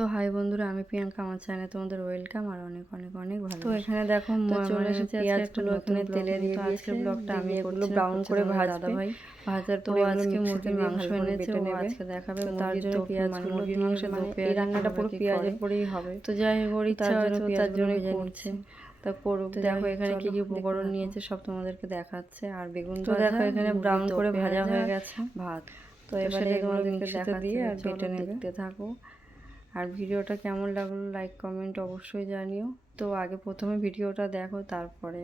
তো হাই বন্ধুরা, আমি প্রিয়াঙ্কা, আমার চ্যানেলে তোমাদের ওয়েলকাম আর অনেক অনেক অনেক ভালো। তো এখানে দেখো চলে এসেছে পেঁয়াজগুলো এখানে তেলে দিয়ে দিয়েছে। ব্লগটা আমি এগুলো ব্রাউন করে ভাজবে। ভাই ভাজার তো পরে আজকে মুরগির মাংস এনেছে, ও নেবে, আজকে দেখাবে। তো তার জন্য পেঁয়াজগুলো মুরগির দিয়ে মাংসের মানে পেঁয়াজ এই রান্নাটা পুরো পেঁয়াজের পরেই হবে। তো যাই হোক, ওর ইচ্ছা তার জন্য হয়তো তার পেঁয়াজগুলো জন্য ভেজে করছে। নিচ্ছে। তা করুক। দেখো এখানে কি কি উপকরণ উপকরণ নিয়েছে সব তোমাদেরকে দেখাচ্ছে। আর বেগুন তো দেখো এখানে ব্রাউন করে ভাজা হয়ে গেছে ভাত। তো এবারে তোমাদেরকে মিক্সিতে দিয়ে আর বেটে নেবে। দেখতে থাকো। আর ভিডিওটা কেমন লাগলো লাইক কমেন্ট অবশ্যই জানিও। তো আগে প্রথমে ভিডিওটা দেখো, তারপরে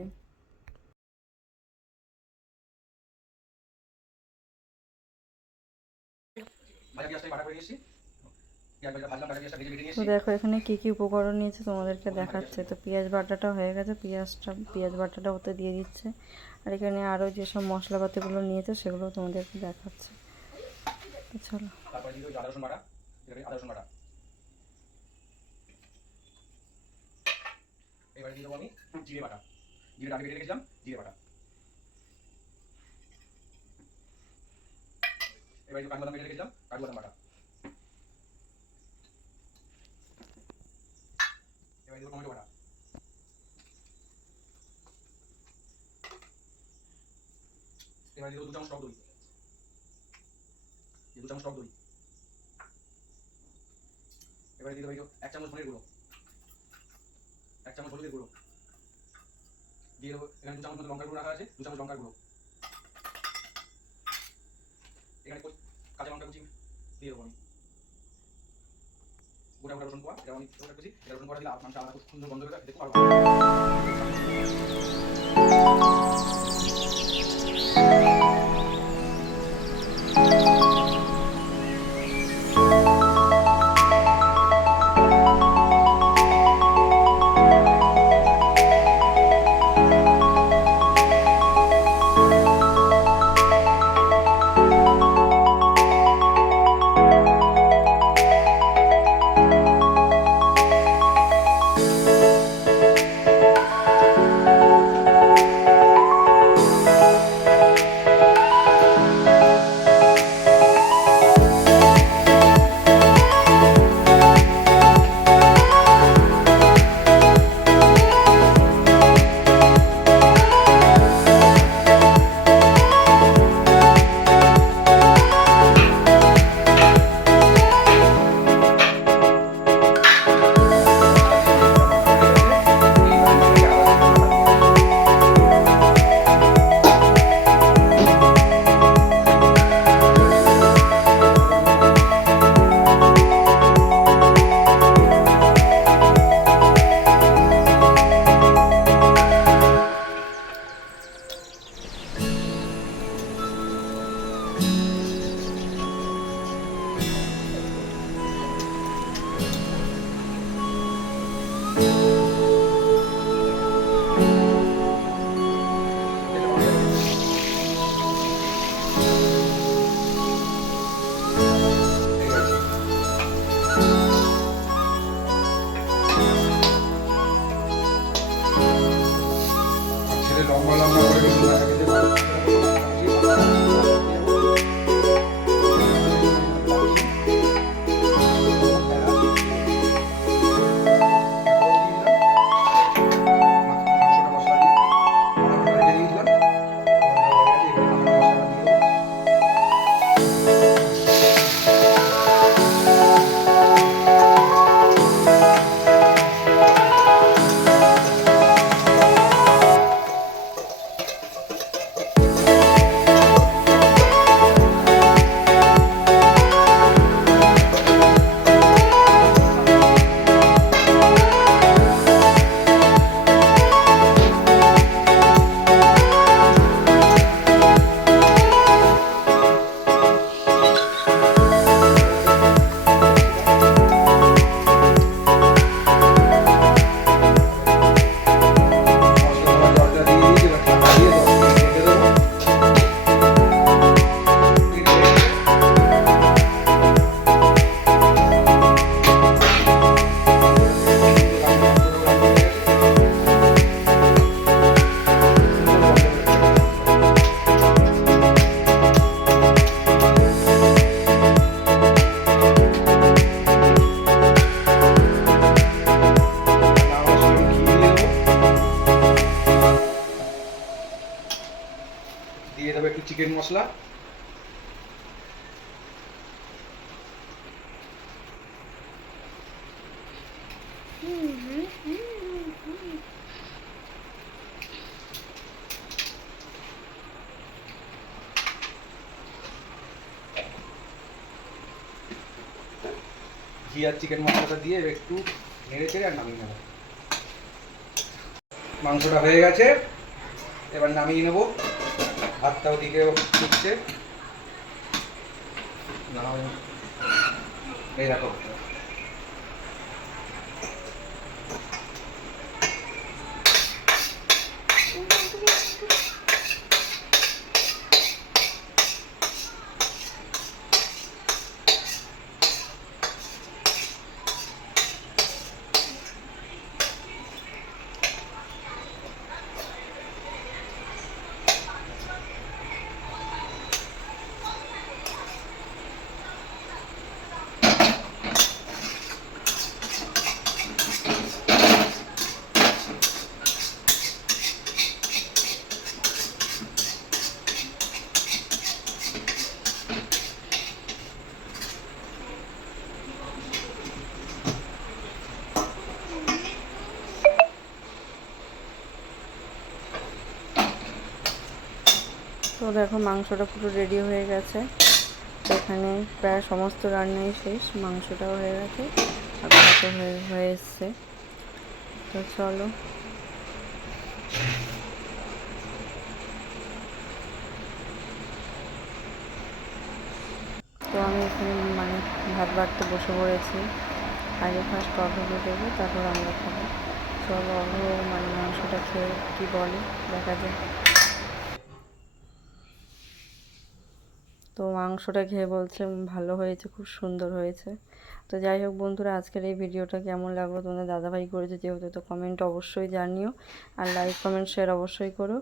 তো দেখো এখানে কি কি উপকরণ নিয়েছে তোমাদেরকে দেখাচ্ছে। তো পেঁয়াজ বাটাটা হয়ে গেছে, পেঁয়াজ বাটাটা ওতে দিয়ে দিচ্ছে। আর এখানে আরও যেসব মশলাপাতিগুলো নিয়েছে সেগুলো তোমাদেরকে দেখাচ্ছে। তো চলো। এবারে দিয়ে দেবো আমি জিরে বাটা। জিরেটা আগে বেটে রেখেছিলাম, জিরে বাটা। এবারে কাজু বাদাম বেটে রেখেছিলাম, কাজু বাদাম বাটা। এবারে দেবো টমেটো বাটা। এবারে দেবো 2 চামচ টক দই। 2 চামচ টক দই। এবারে দিয়ে দেবো 1 চামচ ধনের গুঁড়ো, 1 চামচ হলুদের গুঁড়ো। দিয়ে দেবো এখানে 2 চামচ মতো লঙ্কার গুঁড়ো রাখা আছে, 2 চামচ লঙ্কার গুঁড়ো। এখানে কাঁচা লঙ্কা কুচি দিয়ে দেবো আমি। গোটা গোটা রসুন কোয়া, এটা আমি ছোট কুচি। এটা রসুন কোয়া দিলে মাংস আলাদা খুব সুন্দর গন্ধ বেরোবে, দেখতে পারবো। চিকেন মশলা, ঘি আর চিকেন মশলাটা দিয়ে একটু নেড়ে চেড়ে আর নামিয়ে নেবো। মাংসটা হয়ে গেছে, এবার নামিয়ে নেবো। ভাতটা ওদিকে ফুটছে, এই দেখো। তো দেখো মাংসটা পুরো রেডি হয়ে গেছে। এখানে প্রায় সমস্ত রান্নাই শেষ, মাংসটাও হয়ে গেছে আর ভাতও হয়ে এসছে। তো চলো তো আমি এখানে মানে ভাত বাড়তে বসে পড়েছি। আগে ফার্স্ট অর্ঘ্য দেবো, তারপর আমরা খাবো। চলো অর্ঘ্য মানে মাংসটা খেয়ে কী বলে দেখা যায়। তো মাংসটা খেয়ে বলছে ভালো হয়েছে, খুব সুন্দর হয়েছে। তো যাই হোক বন্ধুরা, আজকের এই ভিডিওটা কেমন লাগলো তোমাদের দাদাভাই করেছে যেহেতু, তো কমেন্ট অবশ্যই জানিও আর লাইক কমেন্ট শেয়ার অবশ্যই করো।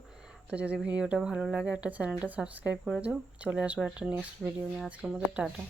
তো যদি ভিডিওটা ভালো লাগে একটা চ্যানেলটা সাবস্ক্রাইব করে দিও। চলে আসবো একটা নেক্সট ভিডিও নিয়ে। আজকের মতো টাটা।